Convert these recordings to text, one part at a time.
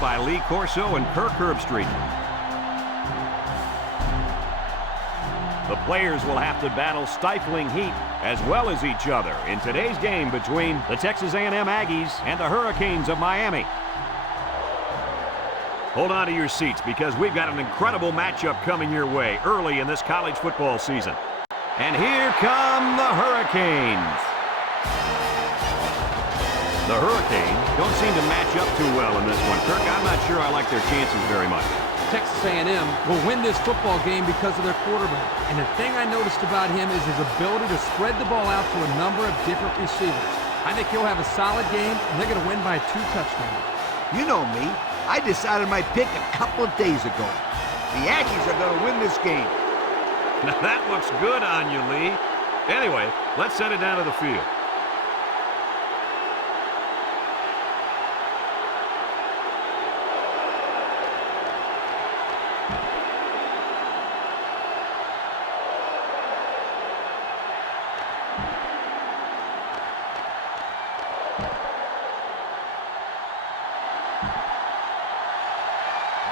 by Lee Corso and Kirk Herbstreit. The players will have to battle stifling heat as well as each other in today's game between the Texas A&M Aggies and the Hurricanes of Miami. Hold on to your seats because we've got an incredible matchup coming your way early in this college football season. And here come the Hurricanes. The Hurricanes don't seem to match up too well in this one. Kirk, I'm not sure I like their chances very much. Texas A&M will win this football game because of their quarterback. And the thing I noticed about him is his ability to spread the ball out to a number of different receivers. I think he'll have a solid game, and they're going to win by 2 touchdowns. You know me. I decided my pick a couple of days ago. The Aggies are going to win this game. Now that looks good on you, Lee. Anyway, let's send it down to the field.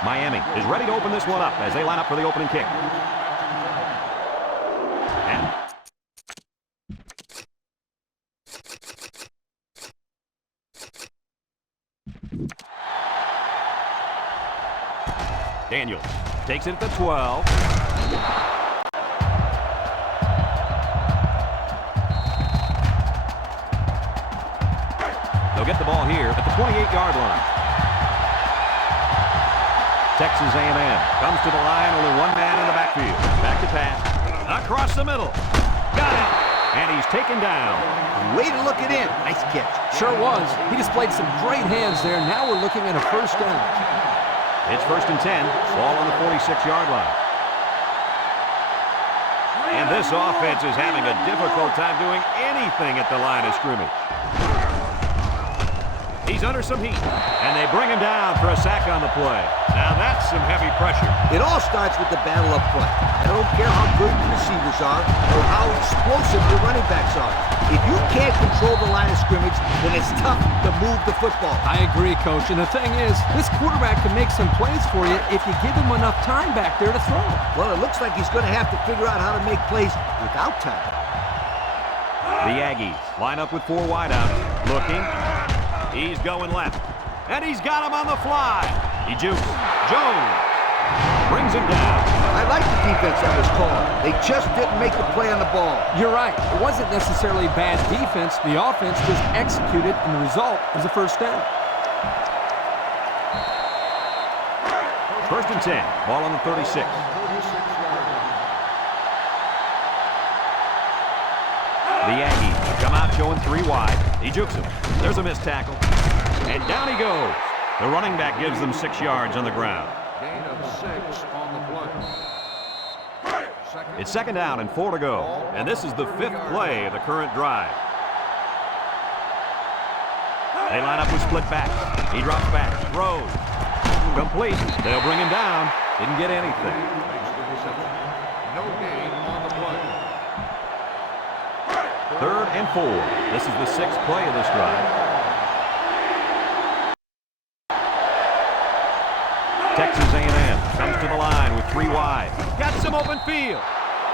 Miami is ready to open this one up as they line up for the opening kick. And Daniels takes it at the 12. They'll get the ball here at the 28-yard line. Texas A&M comes to the line, only one man in the backfield. Back to pass. Across the middle. Got it. And he's taken down. Way to look it in. Nice catch. Sure was. He displayed some great hands there. Now we're looking at a first down. It's 1st and 10. Ball on the 46-yard line. And this offense is having a difficult time doing anything at the line of scrimmage. He's under some heat, and they bring him down for a sack on the play. Now that's some heavy pressure. It all starts with the battle up front. I don't care how good your receivers are or how explosive your running backs are. If you can't control the line of scrimmage, then it's tough to move the football. I agree, Coach. And the thing is, this quarterback can make some plays for you if you give him enough time back there to throw. Well, it looks like he's going to have to figure out how to make plays without time. The Aggies line up with 4 wideouts. Looking. He's going left. And he's got him on the fly. He jukes. Jones brings him down. I like the defense that was called. They just didn't make the play on the ball. You're right. It wasn't necessarily bad defense. The offense just executed, and the result was a first down. 1st and 10. Ball on the 36. The Aggies come out showing 3 wide. He jukes him. There's a missed tackle. And down he goes. The running back gives them 6 yards on the ground. Gain of 6 on the play. It's 2nd down and 4 to go. And this is the 5th play of the current drive. They line up with split backs. He drops back. Throws. Complete. They'll bring him down. Didn't get anything. No gain on the play. 3rd and 4. This is the 6th play of this drive. Texas A&M comes to the line with 3 wide. Got some open field.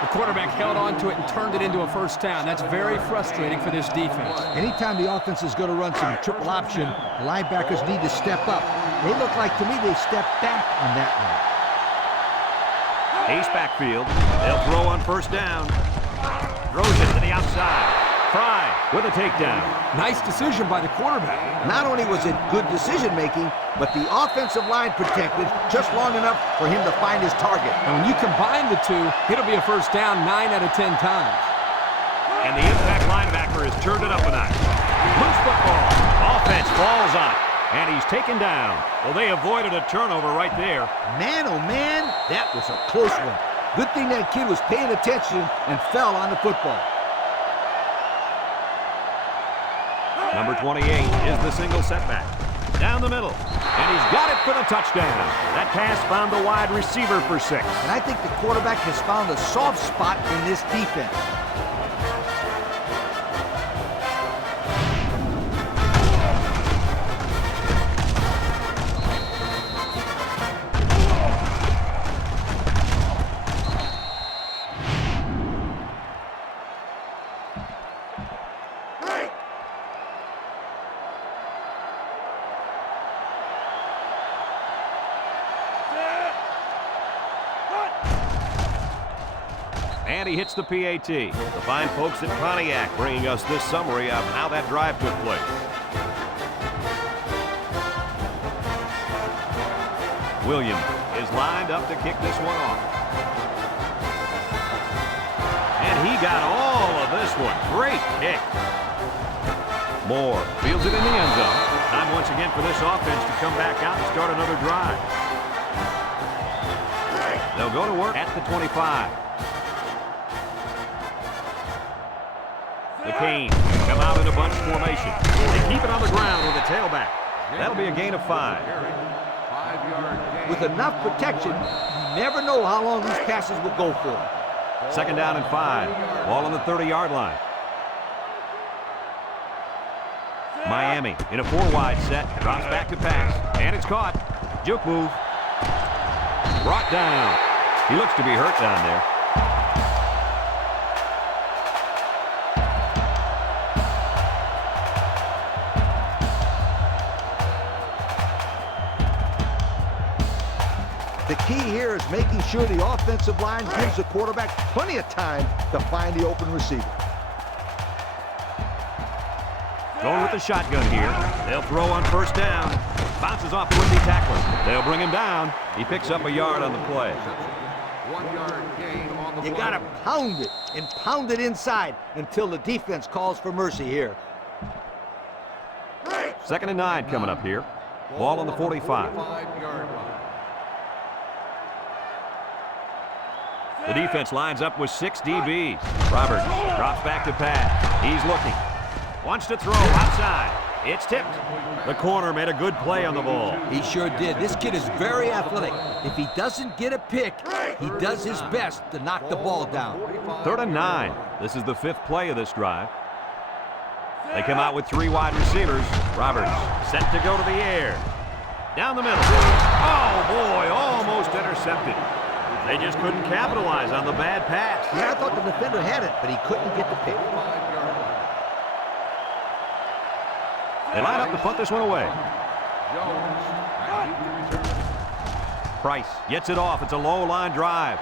The quarterback held on to it and turned it into a first down. That's very frustrating for this defense. Anytime the offense is going to run some triple option, the linebackers need to step up. They look like, to me, they stepped back on that one. Ace backfield. They'll throw on 1st down. Throws it to the outside. Fry with a takedown. Nice decision by the quarterback. Not only was it good decision-making, but the offensive line protected just long enough for him to find his target. And when you combine the two, it'll be a first down 9 out of 10 times. And the impact linebacker has turned it up a notch. Loose football. Offense falls on it. And he's taken down. Well, they avoided a turnover right there. Man, oh man, that was a close one. Good thing that kid was paying attention and fell on the football. Number 28 is the single setback. Down the middle. And he's got it for the touchdown. That pass found the wide receiver for 6. And I think the quarterback has found a soft spot in this defense. And he hits the PAT. The fine folks at Pontiac bringing us this summary of how that drive took place. Williams is lined up to kick this one off. And he got all of this one. Great kick. Moore fields it in the end zone. Time once again for this offense to come back out and start another drive. They'll go to work at the 25. The Canes come out in a bunch formation. They keep it on the ground with a tailback. That'll be a gain of 5. 5-yard gain. With enough protection, you never know how long these passes will go for. 2nd down and 5. Ball on the 30-yard line. Miami in a 4-wide set. Drops back to pass. And it's caught. Juke move. Brought down. He looks to be hurt down there. The key here is making sure the offensive line gives the quarterback plenty of time to find the open receiver. Going with the shotgun here. They'll throw on 1st down. Bounces off the would-be tackler. They'll bring him down. He picks up a yard on the play. 1-yard gain on the You got to pound it and pound it inside until the defense calls for mercy here. 2nd and 9 coming up here. Ball on the 45. 5-yard line. The defense lines up with 6 DBs. Roberts drops back to pass. He's looking. Wants to throw outside. It's tipped. The corner made a good play on the ball. He sure did. This kid is very athletic. If he doesn't get a pick, he does his best to knock the ball down. 3rd and 9. This is the 5th play of this drive. They come out with 3 wide receivers. Roberts set to go to the air. Down the middle. Oh, boy, almost intercepted. They just couldn't capitalize on the bad pass. Yeah, I thought the defender had it, but he couldn't get the pick. 5-yard line. They line up to punt this one away. Jones ready to return. Price gets it off. It's a low line drive.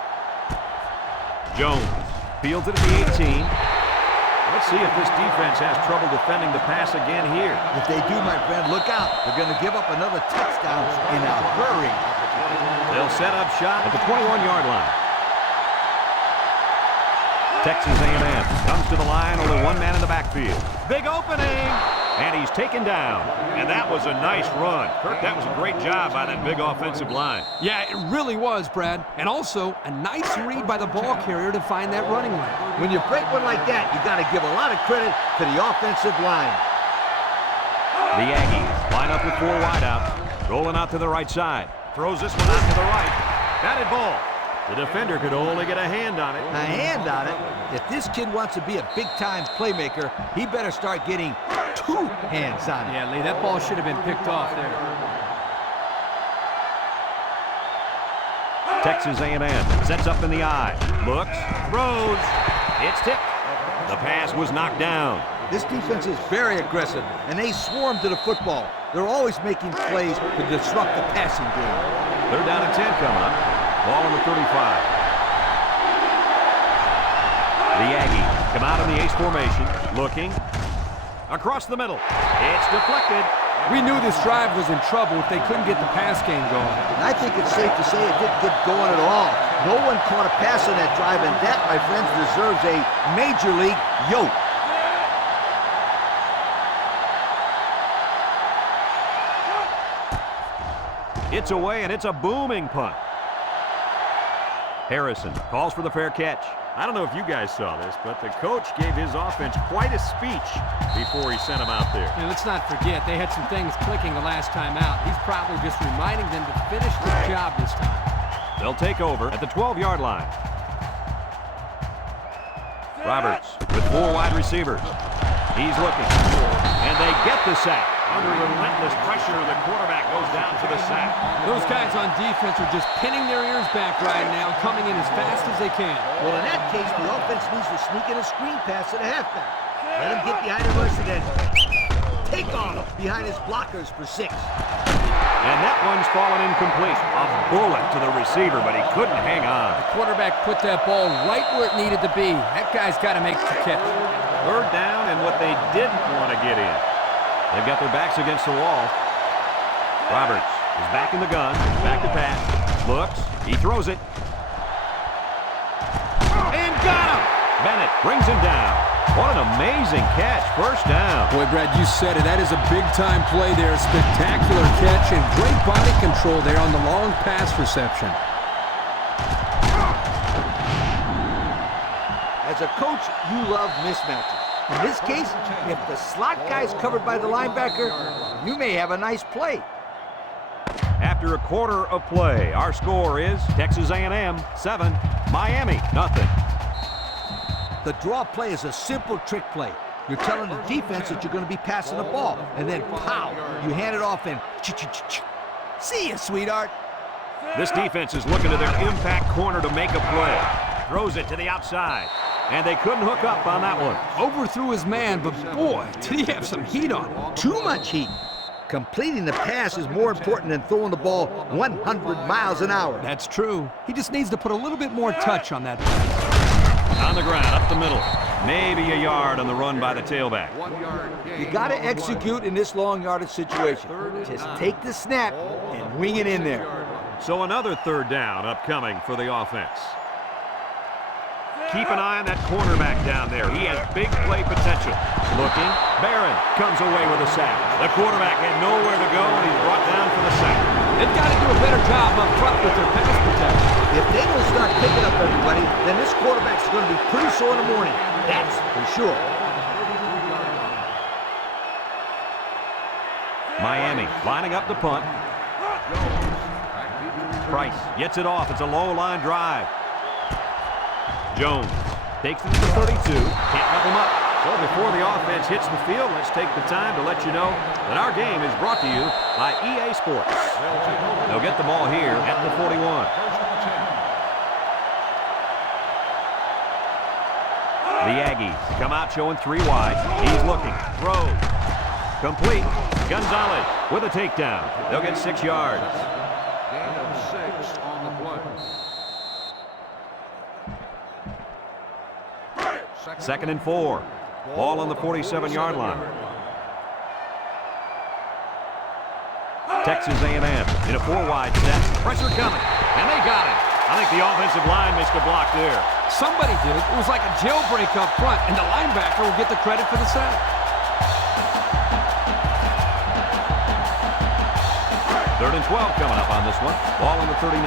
Jones fields it at the 18. Let's see if this defense has trouble defending the pass again here. If they do, my friend, look out. They're going to give up another touchdown in a hurry. They'll set up shop at the 21-yard line. Texas A&M comes to the line, only 1 man in the backfield. Big opening, and he's taken down. And that was a nice run. Kirk, that was a great job by that big offensive line. Yeah, it really was, Brad. And also, a nice read by the ball carrier to find that running lane. When you break one like that, you got to give a lot of credit to the offensive line. The Aggies line up with 4 wideouts, rolling out to the right side. Throws this one out to the right. Batted ball. The defender could only get a hand on it. A hand on it. If this kid wants to be a big-time playmaker, he better start getting 2 hands on it. Yeah, Lee, that ball should have been picked off there. Texas A&M sets up in the eye. Looks, throws. It's tipped. The pass was knocked down. This defense is very aggressive, and they swarm to the football. They're always making plays to disrupt the passing game. 3rd down and 10 coming up. Ball on the 35. The Aggies come out in the ace formation, looking. Across the middle. It's deflected. We knew this drive was in trouble if they couldn't get the pass game going. And I think it's safe to say it didn't get going at all. No one caught a pass on that drive, and that, my friends, deserves a major league yoke. It's away, and it's a booming punt. Harrison calls for the fair catch. I don't know if you guys saw this, but the coach gave his offense quite a speech before he sent them out there. And let's not forget, they had some things clicking the last time out. He's probably just reminding them to finish the job this time. They'll take over at the 12-yard line. Roberts with 4 wide receivers. He's looking, and they get the sack. Under relentless pressure, the quarterback goes down to the sack. Those guys on defense are just pinning their ears back right now, coming in as fast as they can. Well, in that case, the offense needs to sneak in a screen pass at a halfback. Let him get behind the rush and then take off behind his blockers for 6. And that one's fallen incomplete. A bullet to the receiver, but he couldn't hang on. The quarterback put that ball right where it needed to be. That guy's got to make the catch. Third down and what they didn't want to get in. They've got their backs against the wall. Roberts is back in the gun. Back to pass. Looks. He throws it. And got him! Bennett brings him down. What an amazing catch. First down. Boy, Brad, you said it. That is a big-time play there. Spectacular catch and great body control there on the long pass reception. As a coach, you love mismatches. In this case, if the slot guy is covered by the linebacker, you may have a nice play. After a quarter of play, our score is Texas A&M 7, Miami nothing. The draw play is a simple trick play. You're telling the defense that you're going to be passing the ball, and then pow, you hand it off and ch-ch-ch-ch. See ya, sweetheart. This defense is looking to their impact corner to make a play. Throws it to the outside, and they couldn't hook up on that one. Overthrew his man, but boy, did he have some heat on him. Too much heat. Completing the pass is more important than throwing the ball 100 miles an hour. That's true. He just needs to put a little bit more touch on that pass. On the ground, up the middle. Maybe a yard on the run by the tailback. 1 yard gain. You got to execute in this long yardage situation. Just take the snap and wing it in there. So another third down upcoming for the offense. Keep an eye on that cornerback down there. He has big play potential. Looking. Barron comes away with a sack. The quarterback had nowhere to go, and he's brought down for the sack. They've got to do a better job up front with their pass protection. If they don't start picking up everybody, then this quarterback's going to be pretty sore in the morning. That's for sure. Miami lining up the punt. Price gets it off. It's a low line drive. Jones takes it to the 32. Can't wrap him up. So before the offense hits the field, let's take the time to let you know that our game is brought to you by EA Sports. They'll get the ball here at the 41. The Aggies come out showing 3 wide. He's looking. Throws. Complete. Gonzalez with a takedown. They'll get 6 yards. Gain of 6 on the play. Second and 4. Ball on the 47-yard line. Texas A&M in a 4-wide set. Pressure coming, and they got it. I think the offensive line missed a block there. Somebody did. It was like a jailbreak up front, and the linebacker will get the credit for the sack. Third and 12 coming up on this one. Ball on the 39.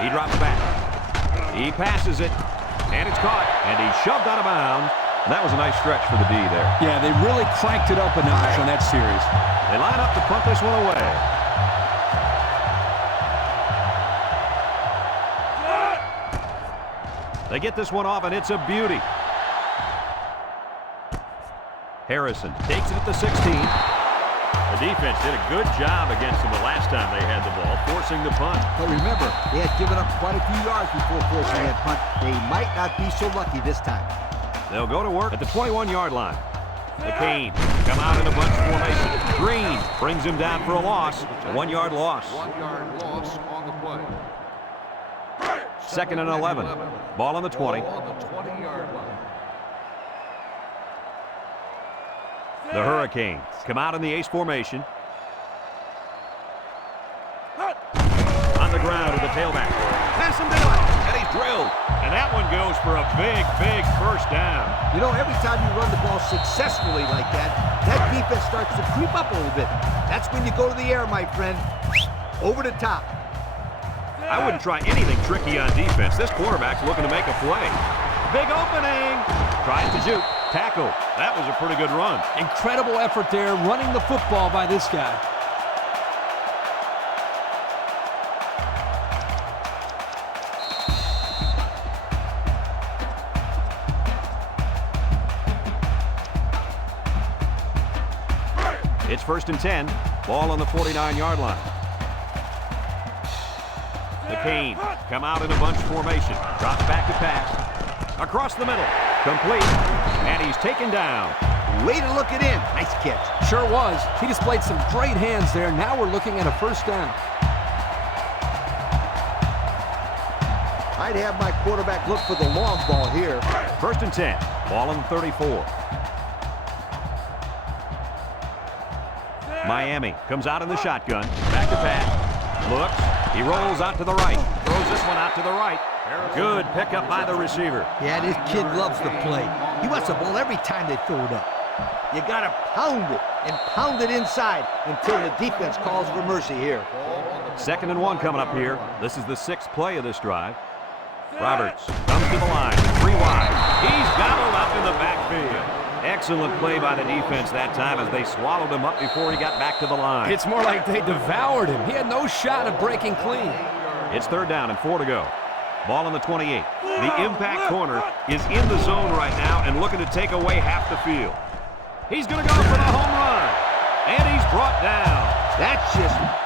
He drops back. He passes it, and it's caught, and he's shoved out of bounds. That was a nice stretch for the D there. Yeah, they really cranked it up a notch on that series. They line up to punt this one away. They get this one off, and it's a beauty. Harrison takes it at the 16. The defense did a good job against them the last time they had the ball, forcing the punt. But remember, they had given up quite a few yards before forcing that punt. They might not be so lucky this time. They'll go to work at the 21-yard line. The Canes come out in a bunch formation. Green brings him down for a loss, a 1-yard loss. 1 yard loss on the play. Second and 11. Ball on the 20. Ball on the 20-yard line. The Hurricanes come out in the ace formation. On the ground with the tailback. Pass him down, and he's drilled. And that one goes for a big, big first down. You know, every time you run the ball successfully like that, that defense starts to creep up a little bit. That's when you go to the air, my friend. Over the top. I wouldn't try anything tricky on defense. This quarterback's looking to make a play. Big opening. Tries to juke. Tackle. That was a pretty good run. Incredible effort there, running the football by this guy. It's first and 10. Ball on the 49-yard line. The Canes come out in a bunch formation. Drops back to pass. Across the middle. Complete. And he's taken down. Way to look it in. Nice catch. Sure was. He displayed some great hands there. Now we're looking at a first down. I'd have my quarterback look for the long ball here. 1st and 10. Ball on the 34. Miami comes out in the shotgun. Back to pass. Looks. He rolls out to the right. Throws this one out to the right. Good pickup by the receiver. Yeah, this kid loves to play. He wants the ball every time they throw it up. You got to pound it and pound it inside until the defense calls for mercy here. 2nd and 1 coming up here. This is the 6th play of this drive. Roberts comes to the line. 3 wide. He's gobbled up in the backfield. Excellent play by the defense that time as they swallowed him up before he got back to the line. It's more like they devoured him. He had no shot of breaking clean. It's 3rd down and 4 to go. Ball on the 28. The impact corner is in the zone right now and looking to take away half the field. He's going to go for the home run. And he's brought down. That's just...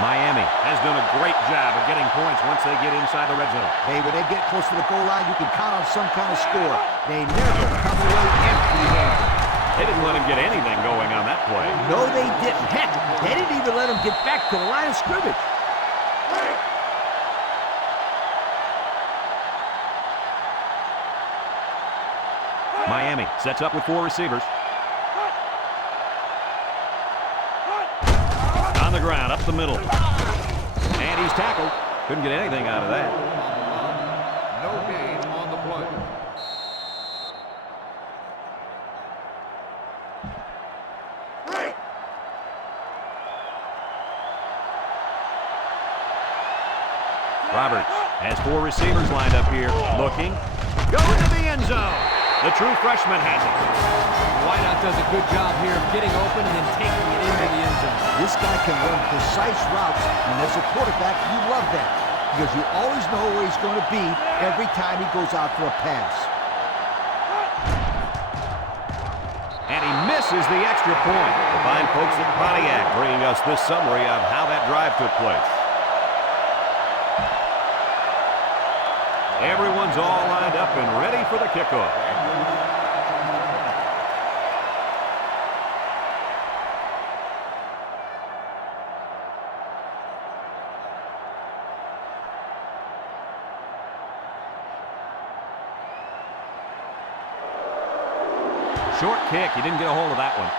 Miami has done a great job of getting points once they get inside the red zone. Hey, when they get close to the goal line, you can count on some kind of score. They never come away empty-handed. They didn't let him get anything going on that play. No, they didn't. Heck, they didn't even let him get back to the line of scrimmage. Miami sets up with 4 receivers. On the ground, up the middle. And he's tackled. Couldn't get anything out of that. No gain on the play. Roberts has 4 receivers lined up here. Looking. Going to the end zone. The true freshman has it. Whiteout does a good job here of getting open and then taking it into the end zone. This guy can run precise routes, and as a quarterback, you love that because you always know where he's going to be every time he goes out for a pass. And he misses the extra point. The fine folks at Pontiac bringing us this summary of how that drive took place. Everyone's all lined up and ready for the kickoff. Short kick. He didn't get a hold of that one.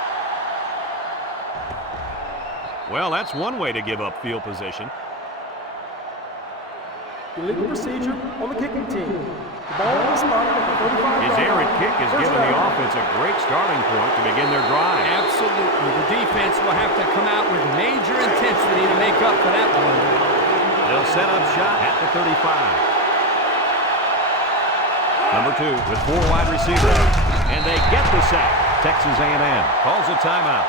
Well, that's one way to give up field position. Illegal procedure on the kicking team. The ball is spotted at the 35. His errant kick has given the offense a great starting point to begin their drive. Absolutely. The defense will have to come out with major intensity to make up for that one. They'll set up shot at the 35. Number 2 with 4 wide receivers. And they get the sack. Texas A&M calls a timeout.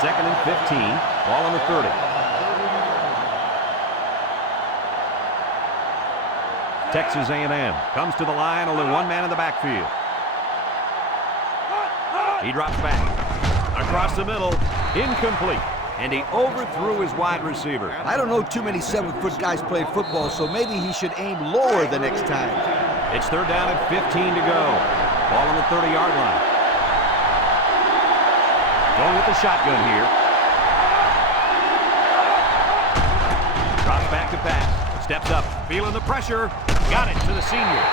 Second and 15, ball on the 30. Texas A&M comes to the line, only one man in the backfield. He drops back. Across the middle, incomplete. And he overthrew his wide receiver. I don't know too many 7-foot guys playing football, so maybe he should aim lower the next time. It's 3rd down and 15 to go. Ball on the 30-yard line. Going with the shotgun here. Drops back to pass. Steps up. Feeling the pressure. Got it to the senior.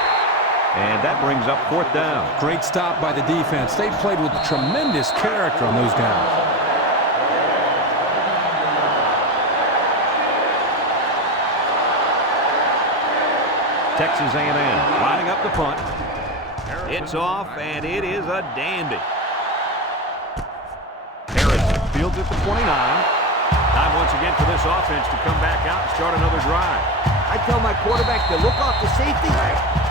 And that brings up 4th down. Great stop by the defense. They played with tremendous character on those downs. Texas A&M lining up the punt. It's off, and it is a dandy. Harris fields at the 29. Time once again for this offense to come back out and start another drive. I tell my quarterback to look off the safety,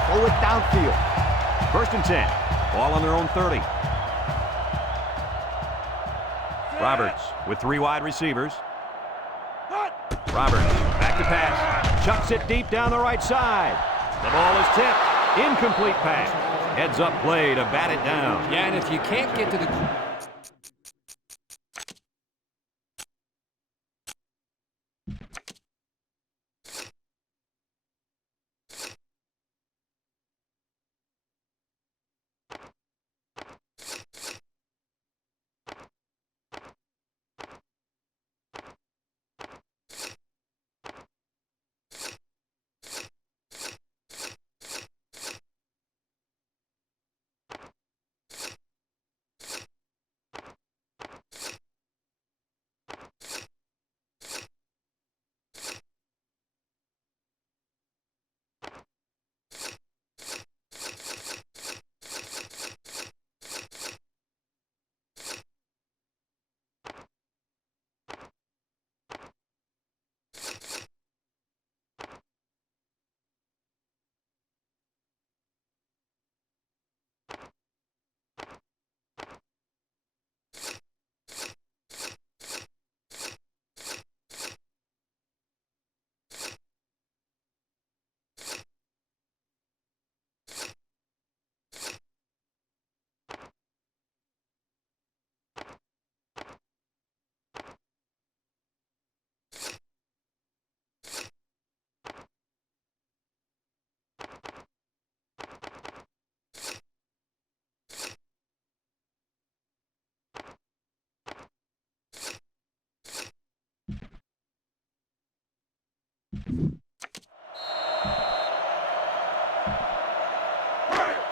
throw it downfield. 1st and 10. Ball on their own 30. Roberts with 3 wide receivers. Roberts back to pass. Chucks it deep down the right side. The ball is tipped. Incomplete pass. Heads up play to bat it down. Yeah, and if you can't get to the...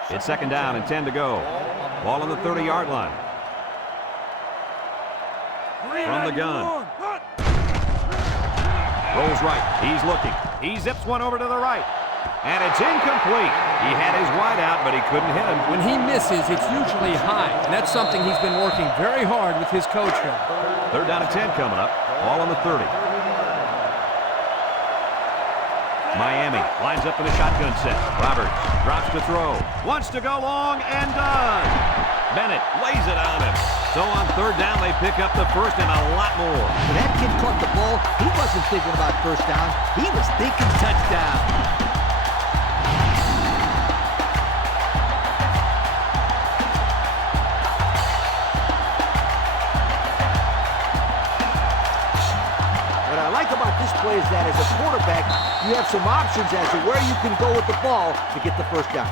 It's 2nd down and 10 to go. Ball on the 30-yard line. From the gun. Rolls right. He's looking. He zips one over to the right. And it's incomplete. He had his wide out, but he couldn't hit him. When he misses, it's usually high, and that's something he's been working very hard with his coach here. 3rd down and 10 coming up. Ball on the 30. Miami lines up in a shotgun set. Roberts drops to throw. Wants to go long and done. Bennett lays it on him. So on 3rd down, they pick up the first and a lot more. When that kid caught the ball, he wasn't thinking about 1st down. He was thinking touchdown. Is that as a quarterback, you have some options as to where you can go with the ball to get the 1st down.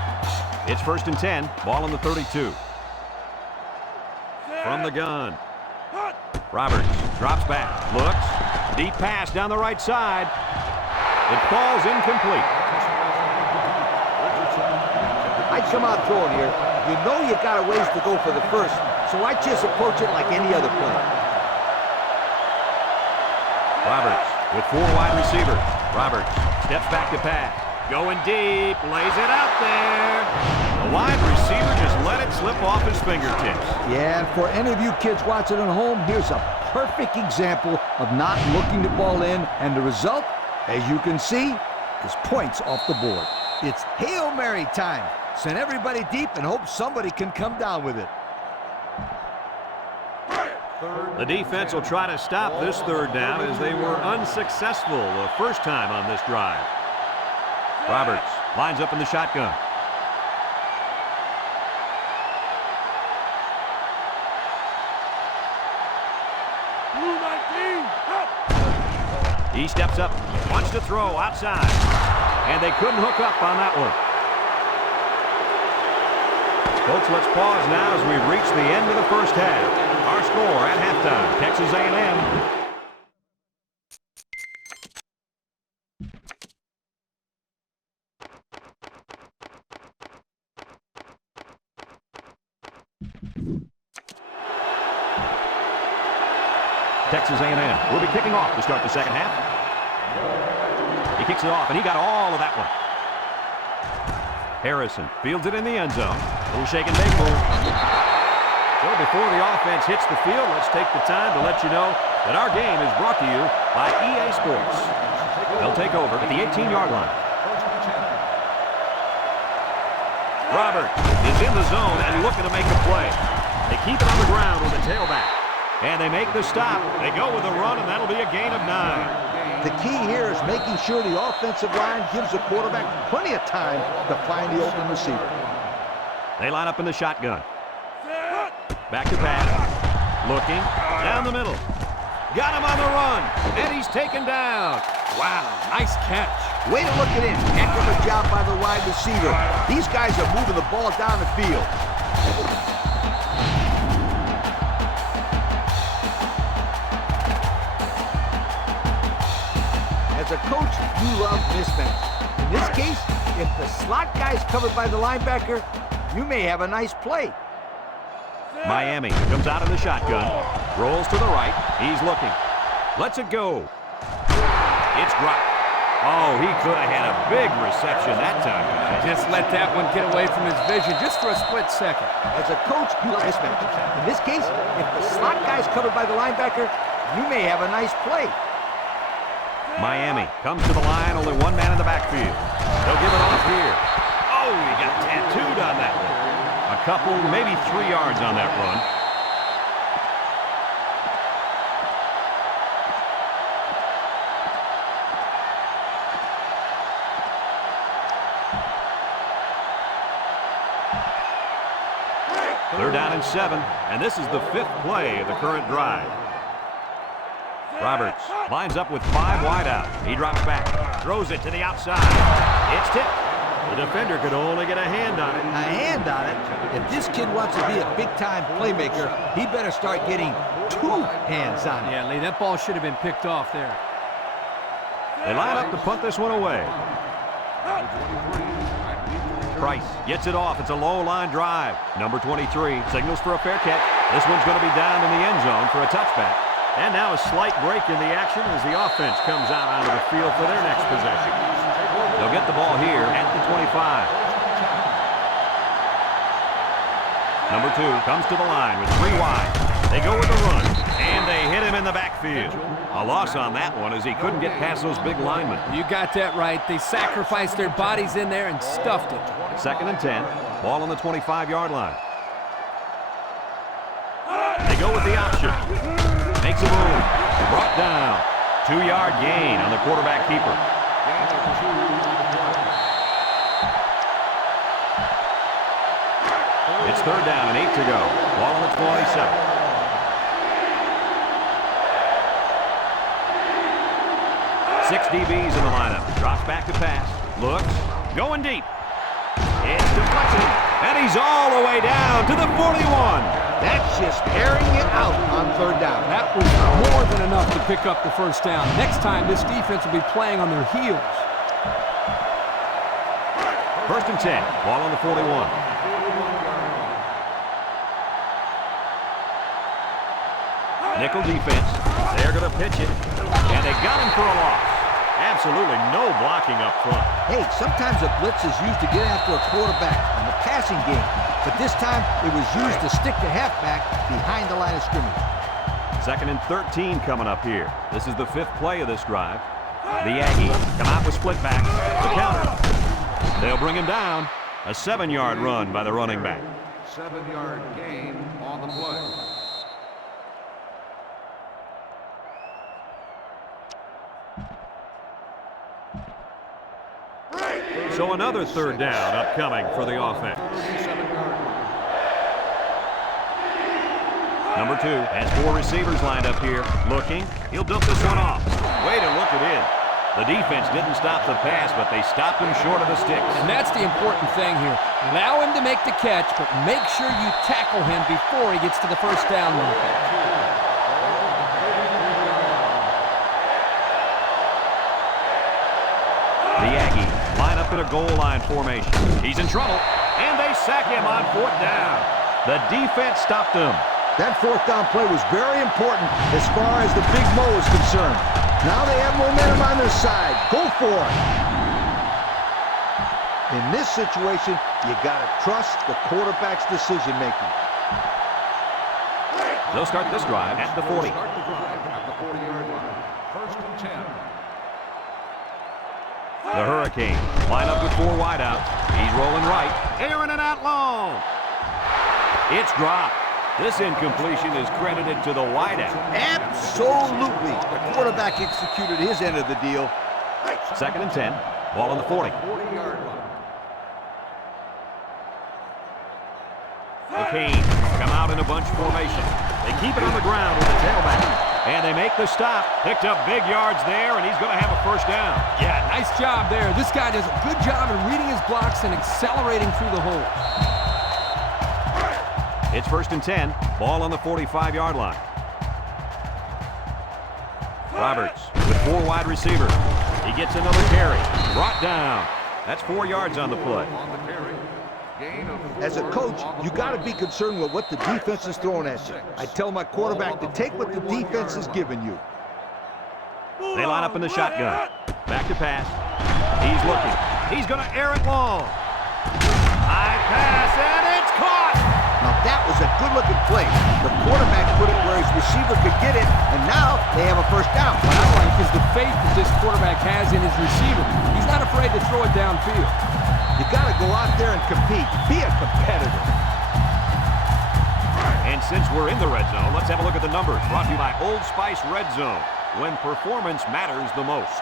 It's 1st and 10. Ball on the 32. From the gun. Roberts drops back. Looks. Deep pass down the right side. It falls incomplete. I'd come out throwing here. You know you got a ways to go for the first, so I just approach it like any other play. Roberts with 4 wide receivers. Roberts steps back to pass. Going deep, lays it out there. The wide receiver just let it slip off his fingertips. Yeah, and for any of you kids watching at home, here's a perfect example of not looking the ball in, and the result, as you can see, is points off the board. It's Hail Mary time. Send everybody deep and hope somebody can come down with it. The defense will try to stop this 3rd down as they were unsuccessful the first time on this drive. Roberts lines up in the shotgun. He steps up, wants to throw outside, and they couldn't hook up on that one. Folks, let's pause now as we've reached the end of the 1st half. Our score at halftime, Texas A&M. Texas A&M will be kicking off to start the 2nd half. He kicks it off, and he got all of that one. Harrison fields it in the end zone. A little shake and bake move. So before the offense hits the field, let's take the time to let you know that our game is brought to you by EA Sports. They'll take over at the 18-yard line. Roberts is in the zone and looking to make a play. They keep it on the ground with the tailback. And they make the stop. They go with a run, and that'll be a gain of 9. The key here is making sure the offensive line gives the quarterback plenty of time to find the open receiver. They line up in the shotgun. Back to pass. Looking. Down the middle. Got him on the run. And he's taken down. Wow, nice catch. Way to look it in. Heck of a job by the wide receiver. These guys are moving the ball down the field. As a coach, you love mismatch. In this case, if the slot guy's covered by the linebacker, you may have a nice play. Miami comes out in the shotgun. Rolls to the right. He's looking. Lets it go. It's dropped. Oh, he could have had a big reception that time. Just let that one get away from his vision just for a split second. As a coach, you like mismatches. In this case, if the slot guy's covered by the linebacker, you may have a nice play. Miami comes to the line, only one man in the backfield. They'll give it off here. Oh, he got tattooed on that one. A couple, maybe 3 yards on that run. They're down in 7, and this is the 5th play of the current drive. Roberts lines up with 5 wide out. He drops back, throws it to the outside. It's tipped. The defender could only get a hand on it. A hand on it? If this kid wants to be a big-time playmaker, he better start getting 2 hands on it. Yeah, Lee, that ball should have been picked off there. They line up to punt this one away. Price gets it off. It's a low line drive. Number 23 signals for a fair catch. This one's going to be down in the end zone for a touchback. And now a slight break in the action as the offense comes out onto the field for their next possession. They'll get the ball here at the 25. Number 2 comes to the line with 3 wide. They go with the run, and they hit him in the backfield. A loss on that one as he couldn't get past those big linemen. You got that right. They sacrificed their bodies in there and stuffed it. 2nd and 10. Ball on the 25-yard line. They go with the option. Makes a move. Brought down. 2-yard gain on the quarterback keeper. It's 3rd down and 8 to go. Ball on the 27. 6 DBs in the lineup. Drops back to pass. Looks. Going deep. It's deflected. And he's all the way down to the 41. That's just airing it out on 3rd down. That was more than enough to pick up the 1st down. Next time, this defense will be playing on their heels. 1st and 10. Ball on the 41. Nickel defense. They're going to pitch it. And they got him for a loss. Absolutely no blocking up front. Hey, sometimes a blitz is used to get after a quarterback in the passing game. But this time, it was used to stick the halfback behind the line of scrimmage. 2nd and 13 coming up here. This is the 5th play of this drive. The Aggies come out with split back. The counter. They'll bring him down. A 7-yard run by the running back. 7-yard gain on the play. So another 3rd down upcoming for the offense. Number 2 has 4 receivers lined up here. Looking. He'll dump this one off. Way to look it in. The defense didn't stop the pass, but they stopped him short of the sticks. And that's the important thing here. Allow him to make the catch, but make sure you tackle him before he gets to the 1st down marker. The Aggies line up in a goal line formation. He's in trouble, and they sack him on 4th down. The defense stopped him. That 4th down play was very important as far as the Big Mo is concerned. Now they have momentum on their side. Go for it. In this situation, you got to trust the quarterback's decision-making. They'll start this drive at the 40. The Hurricanes line up with 4 wideouts. He's rolling right. Airing it out long. It's dropped. This incompletion is credited to the wideout. Absolutely. The quarterback executed his end of the deal. 2nd and 10. Ball on the 40. 40-yard line. The Canes come out in a bunch formation. They keep it on the ground with the tailback. And they make the stop. Picked up big yards there, and he's going to have a first down. Yeah, nice job there. This guy does a good job in reading his blocks and accelerating through the hole. It's 1st and 10. Ball on the 45-yard line. Roberts with 4 wide receivers. He gets another carry. Brought down. That's 4 yards on the play. On the carry. Gain of 4 As a coach, you got to be yards. concerned with what the defense is throwing at you. I tell my quarterback to take what the defense is giving you. They line up in the shotgun. Back to pass. He's looking. He's going to air it long. High pass, and it's caught. Now that was a good-looking play. The quarterback put it where his receiver could get it, and now they have a first down. What I like is the faith that this quarterback has in his receiver. He's not afraid to throw it downfield. You got to go out there and compete. Be a competitor. And since we're in the red zone, let's have a look at the numbers. Brought to you by Old Spice Red Zone, when performance matters the most.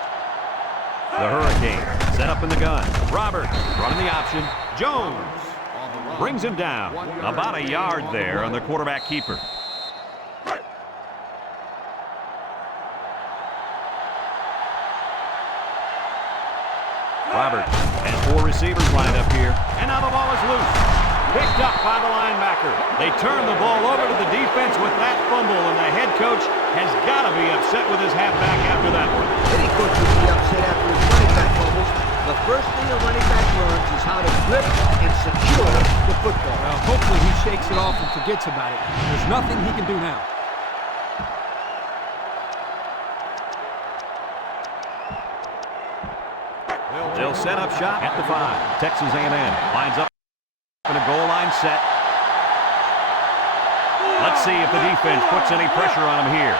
The Hurricanes set up in the gun. Roberts running the option. Jones brings him down. About a yard there on the quarterback keeper. Roberts has 4 receivers lined up here. And now the ball is loose. Picked up by the linebacker. They turn the ball over to the defense with that fumble, and the head coach has got to be upset with his halfback after that one. Any coach would be upset after his running back fumbles. The first thing a running back learns is how to grip and secure the football. Well, hopefully he shakes it off and forgets about it. There's nothing he can do now. They'll set up shop at the 5. Texas A&M lines up in a goal line set. Let's see if the defense puts any pressure on him here.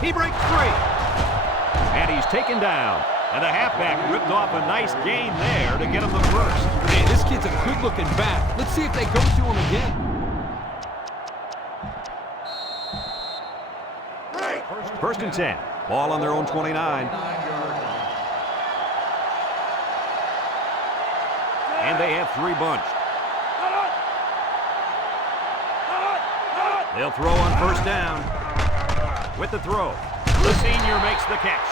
He breaks free. And he's taken down. And the halfback ripped off a nice gain there to get him the first. Man, this kid's a good-looking back. Let's see if they go to him again. First and 10. Ball on their own 29. And they have 3 bunched. They'll throw on first down. With the throw, the senior makes the catch.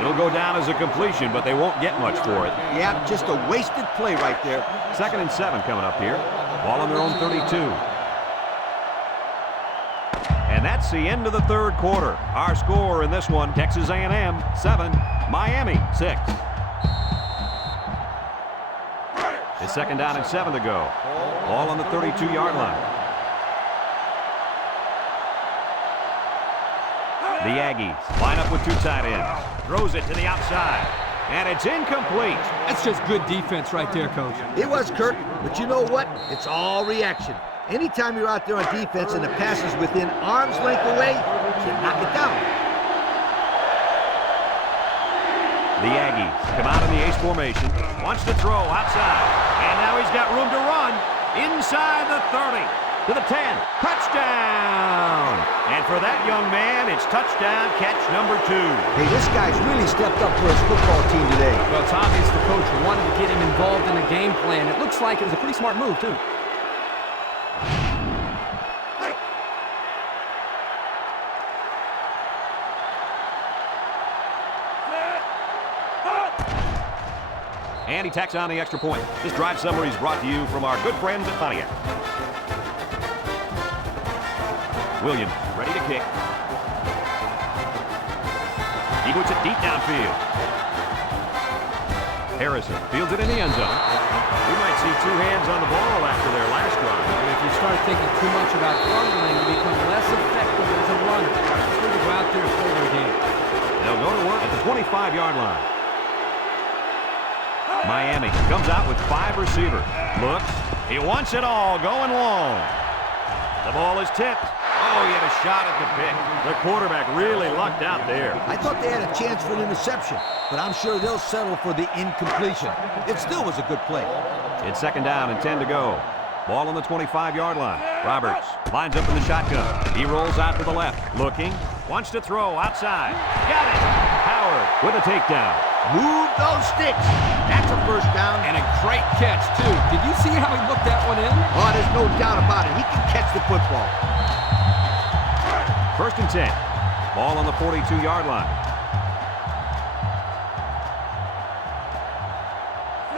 It'll go down as a completion, but they won't get much for it. Yeah, just a wasted play right there. 2nd and 7 coming up here. Ball on their own 32. And that's the end of the 3rd quarter. Our score in this one, Texas A&M 7, Miami 6. It's 2nd down and 7 to go. Ball on the 32-yard line. The Aggies line up with 2 tight ends. Throws it to the outside. And it's incomplete. That's just good defense right there, Coach. It was, Kurt, but you know what? It's all reaction. Anytime you're out there on defense and the pass is within arm's length away, you knock it down. The Aggies come out in the ace formation. Wants to throw outside. And now he's got room to run inside the 30. To the 10. Touchdown! And for that young man, it's touchdown catch number 2. Hey, this guy's really stepped up for his football team today. Well, it's obvious the coach wanted to get him involved in the game plan. It looks like it was a pretty smart move, too. And he tacks on the extra point. This drive summary is brought to you from our good friends at Pontiac. Williams ready to kick. He puts it deep downfield. Harrison fields it in the end zone. We might see 2 hands on the ball after their last run. And if you start thinking too much about fumbling, you become less effective as a runner. It's good to go out there and play their game. They'll go to work at the 25-yard line. Miami comes out with 5 receivers. Looks. He wants it all going long. The ball is tipped. Oh, he had a shot at the pick. The quarterback really lucked out there. I thought they had a chance for an interception, but I'm sure they'll settle for the incompletion. It still was a good play. It's 2nd down and 10 to go. Ball on the 25-yard line. Roberts lines up in the shotgun. He rolls out to the left. Looking. Wants to throw outside. Got it. Howard with a takedown. Move those sticks. That's a first down. And a great catch, too. Did you see how he looked that one in? Oh, there's no doubt about it. He can catch the football. 1st and 10. Ball on the 42-yard line.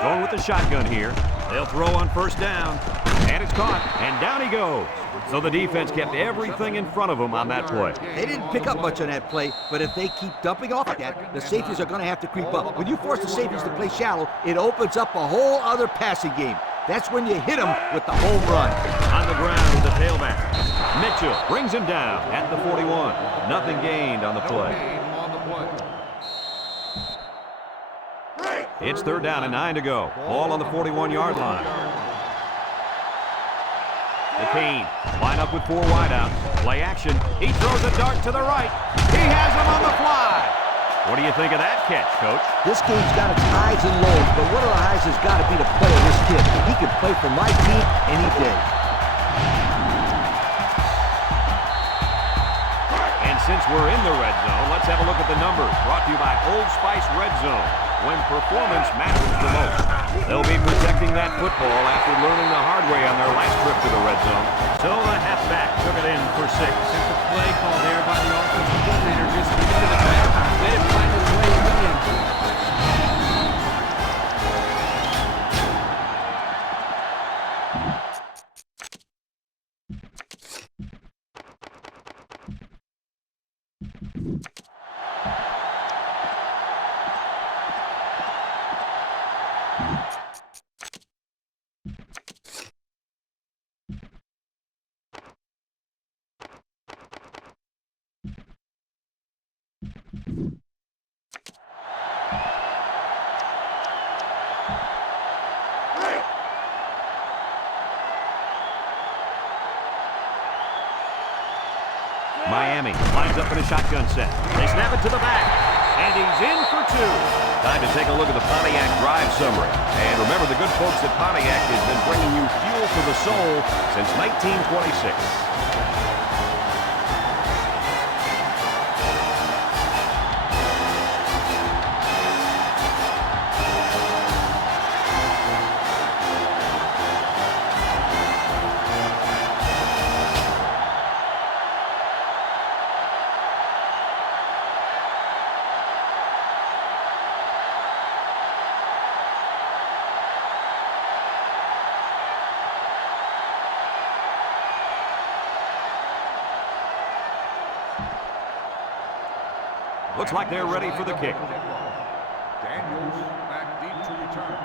Going with the shotgun here. They'll throw on 1st down. And it's caught. And down he goes. So the defense kept everything in front of them on that play. They didn't pick up much on that play, but if they keep dumping off like that, the safeties are going to have to creep up. When you force the safeties to play shallow, it opens up a whole other passing game. That's when you hit them with the home run. On the ground with the tailback. Mitchell brings him down at the 41. Nothing gained on the play. It's 3rd down and 9 to go. Ball on the 41-yard line. The Canes line up with 4 wideouts. Play action. He throws a dart to the right. He has him on the fly. What do you think of that catch, Coach? This game's got its highs and lows, but one of the highs has got to be the play of this kid. He can play for my team any day. And since we're in the red zone, let's have a look at the numbers. Brought to you by Old Spice Red Zone, when performance matters the most. They'll be protecting that football after learning the hard way on their last trip to the red zone. So the halfback took it in for 6. Simple play call there by the offensive coordinator. Just get to the back. Let him find his way in the end zone. Miami lines up in a shotgun set. They snap it to the back, and he's in for 2. Time to take a look at the Pontiac drive summary. And remember, the good folks at Pontiac has been bringing you fuel for the soul since 1926. Looks like they're ready for the kick. Daniels back deep to return.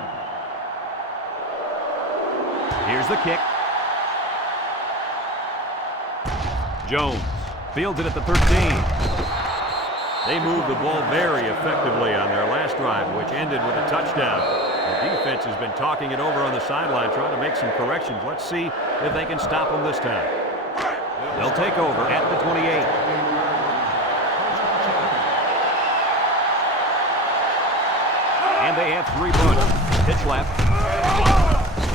Here's the kick. Jones fields it at the 13. They moved the ball very effectively on their last drive, which ended with a touchdown. The defense has been talking it over on the sideline, trying to make some corrections. Let's see if they can stop them this time. They'll take over at the 28. And they have 3 punts. Pitch left.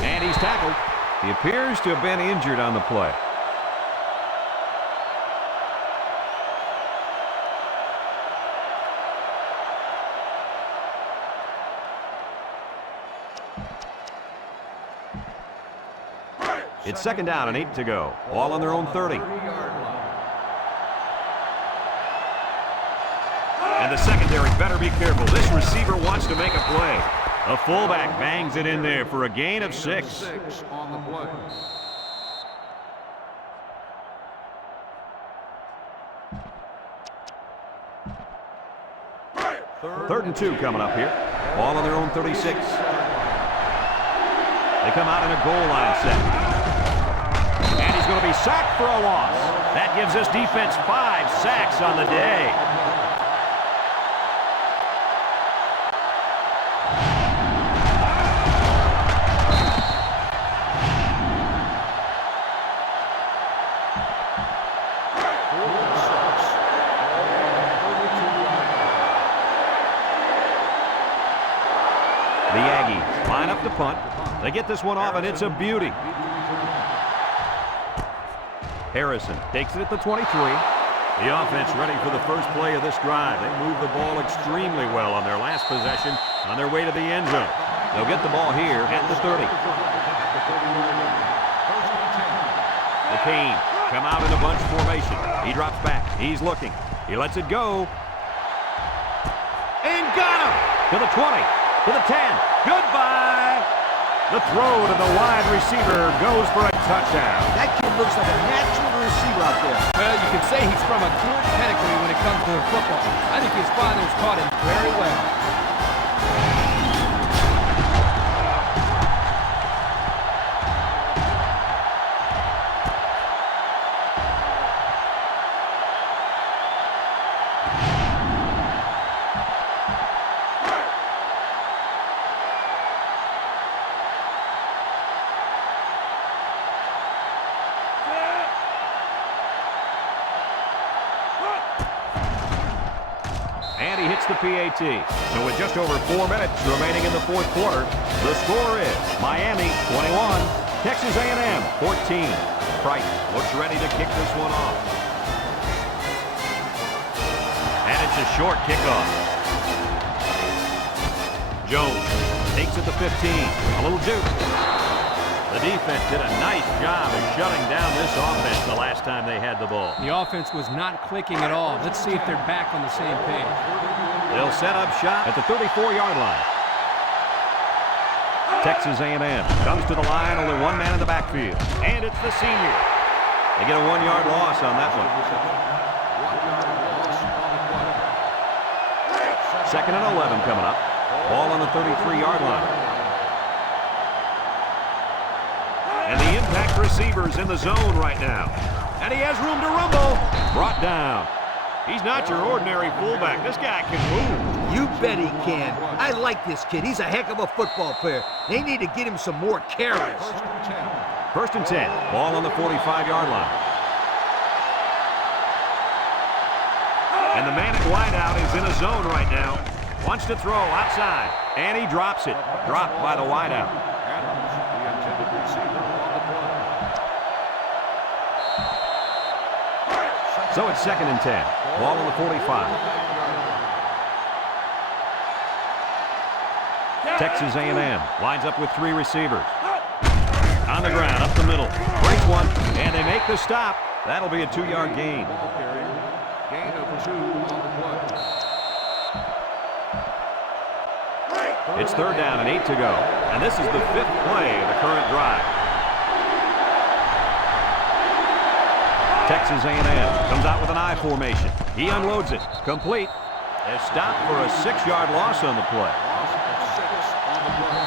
And he's tackled. He appears to have been injured on the play. It's 2nd down and 8 to go. Ball on their own 30. And the secondary better be careful. This receiver wants to make a play. A fullback bangs it in there for a gain of 6. 6 on the play. Third and 2 coming up here. Ball on their own 36. They come out in a goal line set. And he's going to be sacked for a loss. That gives this defense 5 sacks on the day. Aggies line up to punt. They get this one off, and it's a beauty. Harrison takes it at the 23. The offense ready for the first play of this drive. They moved the ball extremely well on their last possession on their way to the end zone. They'll get the ball here at the 30. McCain come out in a bunch formation. He drops back. He's looking. He lets it go. And got him! To the 20. To the 10. Goodbye! The throw to the wide receiver goes for a touchdown. That kid looks like a natural receiver out there. Well, you can say he's from a good pedigree when it comes to football. I think his father's taught him very well. And he hits the PAT. So with just over 4 minutes remaining in the fourth quarter, the score is Miami 21, Texas A&M 14. Price looks ready to kick this one off. And it's a short kickoff. Jones takes it to 15. A little juke. The defense did a nice job of shutting down this offense the last time they had the ball. The offense was not clicking at all. Let's see if they're back on the same page. They'll set up shop at the 34-yard line. Texas A&M comes to the line, only one man in the backfield. And it's the senior. They get a 1-yard loss on that one. 2nd and 11 coming up. Ball on the 33-yard line. And the impact receiver's in the zone right now. And he has room to rumble. Brought down. He's not your ordinary fullback. This guy can move. You bet he can. I like this kid. He's a heck of a football player. They need to get him some more carries. 1st and 10. Ball on the 45-yard line. And the man at wideout is in a zone right now. Wants to throw outside. And he drops it. Dropped by the wideout. So it's 2nd and 10. Ball on the 45. Texas A&M lines up with 3 receivers. On the ground, up the middle. Breaks one, and they make the stop. That'll be a 2-yard gain. Gain of 2 on the play. It's 3rd down and 8 to go. And this is the 5th play of the current drive. Texas A&M comes out with an I formation. He unloads it. Complete. They're stopped for a 6-yard loss on the play. Loss of 6 on the play.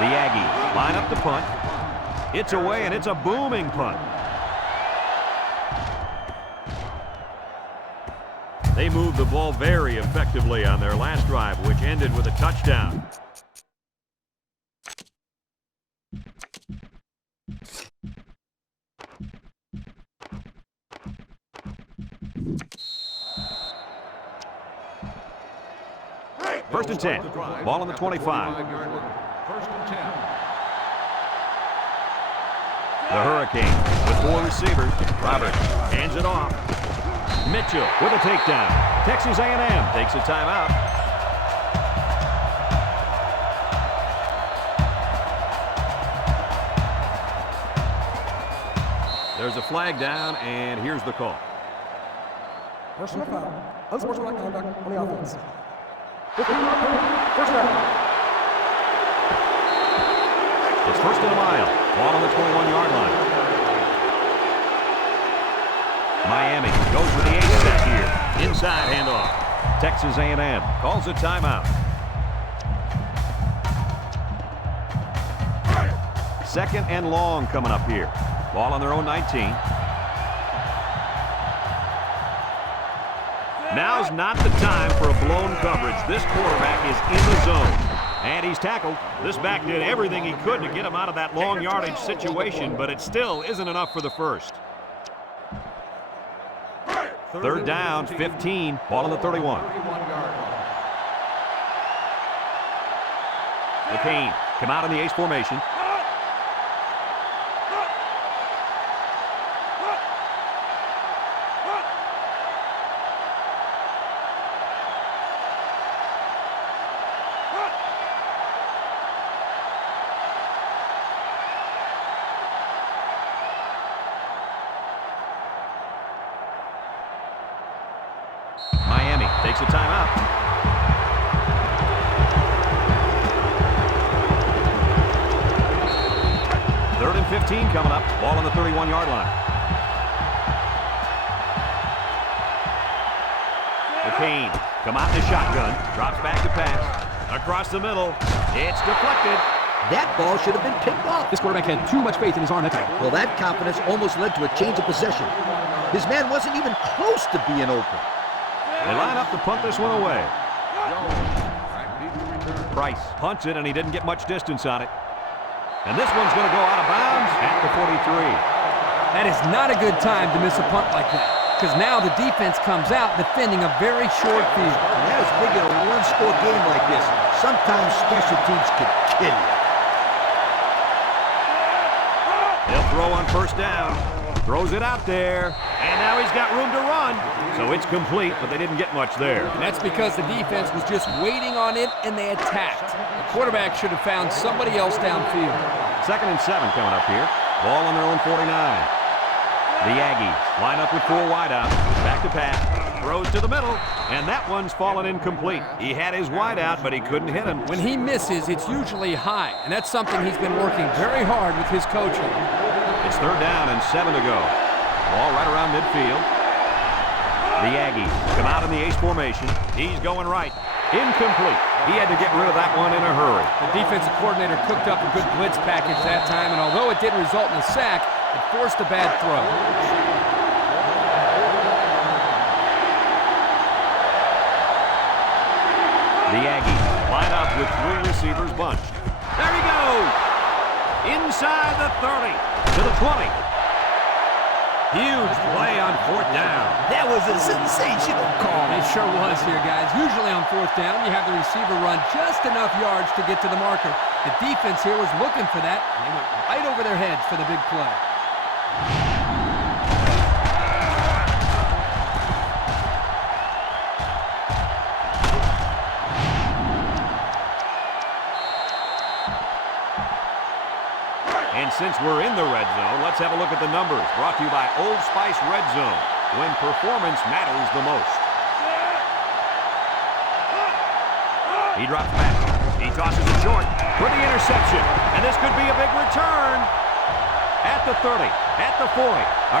The Aggies line up the punt. It's away, and it's a booming punt. They moved the ball very effectively on their last drive, which ended with a touchdown. First and 10. Ball on the 25. 1st and 10. The Hurricane with 4 receivers. Roberts hands it off. Mitchell with a takedown. Texas A&M takes a timeout. There's a flag down, and here's the call. Personal foul. Unsportsmanlike conduct on the offense. 15-yard penalty. First down. It's 1st and a mile. Ball on the 21-yard line. Miami goes with the ace-set here. Inside handoff. Texas A&M calls a timeout. 2nd and long coming up here. Ball on their own 19. Now's not the time for a blown coverage. This quarterback is in the zone. And he's tackled. This back did everything he could to get him out of that long yardage situation, but it still isn't enough for the first. Third down, 15. Ball on the 31. McCain come out in the ace formation. Miami takes a timeout. Third and 15 coming up. Ball on the 31-yard line. McCain come out in the shotgun. Drops back to pass. Across the middle. It's deflected. That ball should have been picked off. This quarterback had too much faith in his arm that time. Well, that confidence almost led to a change of possession. His man wasn't even close to being open. They line up to punt this one away. Price punts it, and he didn't get much distance on it. And this one's going to go out of bounds at the 43. That is not a good time to miss a punt like that, because now the defense comes out defending a very short field. And that is big in a one-score game like this. Sometimes special teams can kill you. He'll throw on first down. Throws it out there, and now he's got room to run. So it's complete, but they didn't get much there. And that's because the defense was just waiting on it, and they attacked. The quarterback should have found somebody else downfield. 2nd and 7 coming up here. Ball on their own 49. The Aggies line up with 4 wide out. Back to pass. Throws to the middle, and that one's fallen incomplete. He had his wide out, but he couldn't hit him. When he misses, it's usually high, and that's something he's been working very hard with his coaching. It's 3rd down and 7 to go. Ball right around midfield. The Aggies come out in the ace formation. He's going right. Incomplete. He had to get rid of that one in a hurry. The defensive coordinator cooked up a good blitz package that time, and although it did result in a sack, it forced a bad throw. The Aggies line up with 3 receivers bunched. There he goes! Inside the 30 to the 20. Huge play on 4th down. That was a sensational call. It sure was here, guys. Usually on 4th down, you have the receiver run just enough yards to get to the marker. The defense here was looking for that, and they went right over their heads for the big play. And since we're in the red zone, let's have a look at the numbers. Brought to you by Old Spice Red Zone, when performance matters the most. He drops back. He tosses it short for the interception. And this could be a big return. At the 30, at the 40,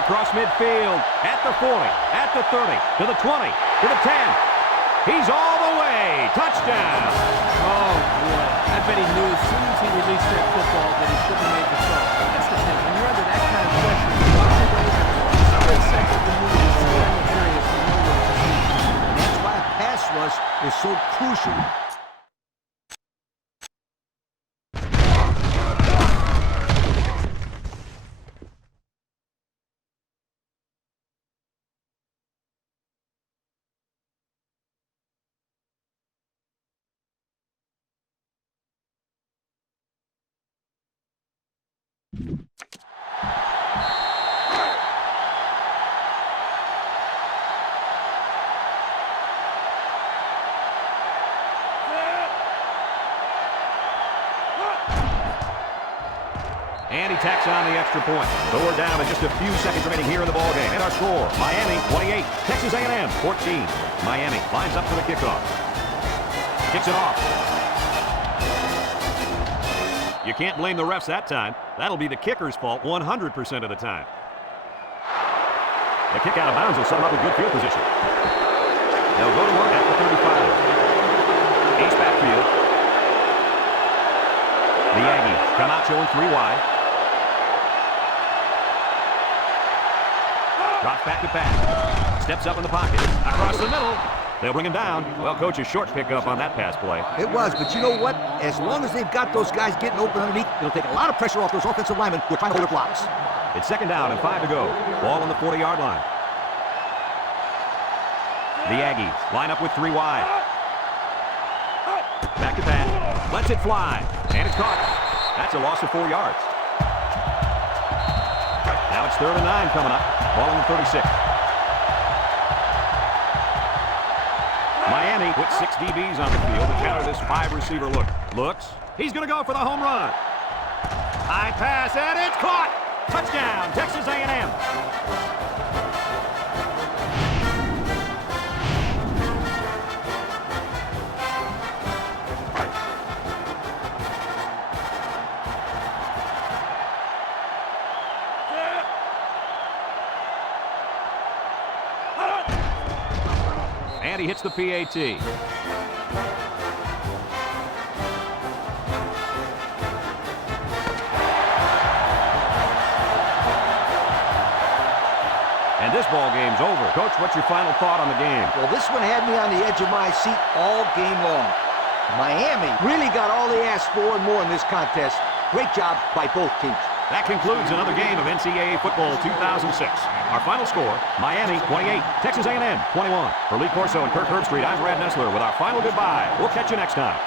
across midfield, at the 40, at the 30, to the 20, to the 10. He's all the way. Touchdown. Oh, boy. I bet he knew as soon as he released that football that he shouldn't have made the throw. That's the thing. When you're under that kind of pressure, you rush away and split second to move in certain areas you know what to see. And that's why a pass rush is so crucial. And he tacks on the extra point. So we're down to just a few seconds remaining here in the ballgame. And our score, Miami 28, Texas A&M 14. Miami lines up for the kickoff. Kicks it off. You can't blame the refs that time. That'll be the kicker's fault 100% of the time. The kick out of bounds will set him up with good field position. They'll go to work at the 35. Ace backfield. The Aggies come out showing 3 wide. Drops back to pass. Steps up in the pocket. Across the middle. They'll bring him down. Well, coach, a short pickup on that pass play. It was, but you know what? As long as they've got those guys getting open underneath, it'll take a lot of pressure off those offensive linemen who are trying to hold their blocks. It's 2nd down and 5 to go. Ball on the 40-yard line. The Aggies line up with 3 wide. Back to pass. Lets it fly. And it's caught. That's a loss of 4 yards. Now it's 3rd and 9 coming up. Ball on the 36. Miami with 6 DBs on the field to counter this 5-receiver look. Looks. He's going to go for the home run. High pass, and it's caught. Touchdown, Texas A&M. And he hits the PAT. And this ball game's over. Coach, what's your final thought on the game? Well, this one had me on the edge of my seat all game long. Miami really got all they asked for and more in this contest. Great job by both teams. That concludes another game of NCAA football 2006. Our final score, Miami 28, Texas A&M 21. For Lee Corso and Kirk Herbstreit, I'm Brad Nessler with our final goodbye. We'll catch you next time.